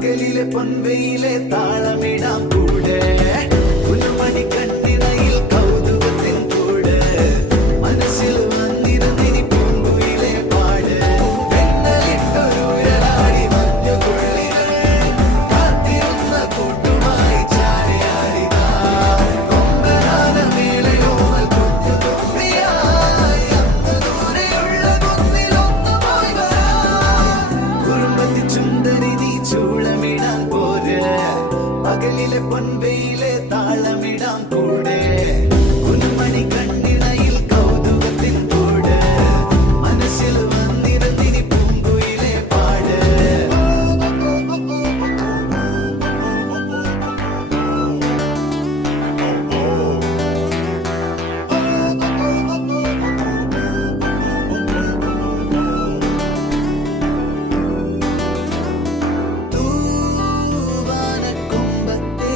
പകലിലെ പൊൻവെയിലെ താളമിടാം കൂടെ പുതുമണി കണ്ണിണയിൽ കൗതുകത്തിൻ കൂടെ മനസ്സിൽ വന്നിരുന്നിനി പൂങ്കുയിലെ പാട് പെണ്ണലിട്ടൊരുരലാടി മഞ്ഞുകൊള്ളികൾ കാത്തിരുന്ന കൂട്ടുമായി ചാടിയാടിതാ കൊമ്പനാന മേളയോമൽ കുഞ്ഞു തോപ്പിയായി അന്ന് ദൂരെയുള്ള കുന്നിലൊന്നു പോയി വരാം കുറുമ്പത്തി ചുണ്ടരി നീ ചൂളമിടാൻ പോരെ പകലിലെ പൊൻവെയിലെ താളമിടാം കൂടെ കുഞ്ഞുമണി കണ്ണിണയിൽ കൗതുകത്തിൻ കൂടെ മനസ്സിൽ വന്നിരുന്നിനി പൂങ്കുയിലെ പാട് തൂവാനക്കൊമ്പത്തെ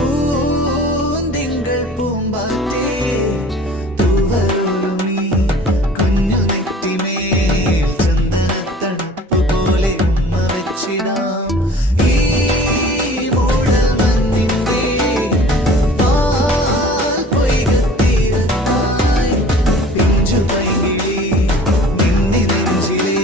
പൂന്തിങ്കൾ പൂമ്പാറ്റേ തൂവലൊരുമി കുഞ്ഞു നെറ്റിമേൽ ചന്ദനത്തണുപ്പ് പോലെ ഉമ്മ വെച്ചിടാം ഈ മൂടൽമഞ്ഞിന്റെ പാൽ പൊയ്കത്തീരത്തായി പിഞ്ചു പൈകിളി നിന്നെ നെഞ്ചിലെ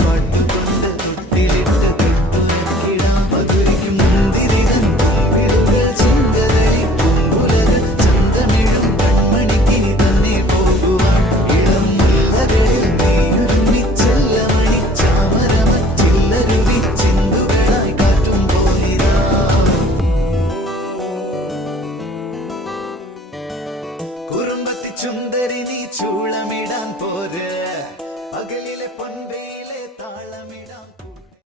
പാട്ടുകൊണ്ട് തൊട്ടിലിട്ട് തൊട്ടുനക്കിടാം മധുരിക്കും മുന്തിരികൾ പൂവിടുകൾ ചിന്തതരി പൂങ്കുലകൾ ചന്തമിഴും കൺമണിക്കിനി തന്നെ പോകുവാൻ ഇളം മുല്ലകളിൽ നീയൊരുമിച്ചെല്ലമണി ചാമരമച്ചില്ലരുവി ചിന്തുകളായി കാറ്റും പോലിരാ കുറുമ്പത്തി ചുന്ദരി നീ ചൂളമിടാൻ പോരെ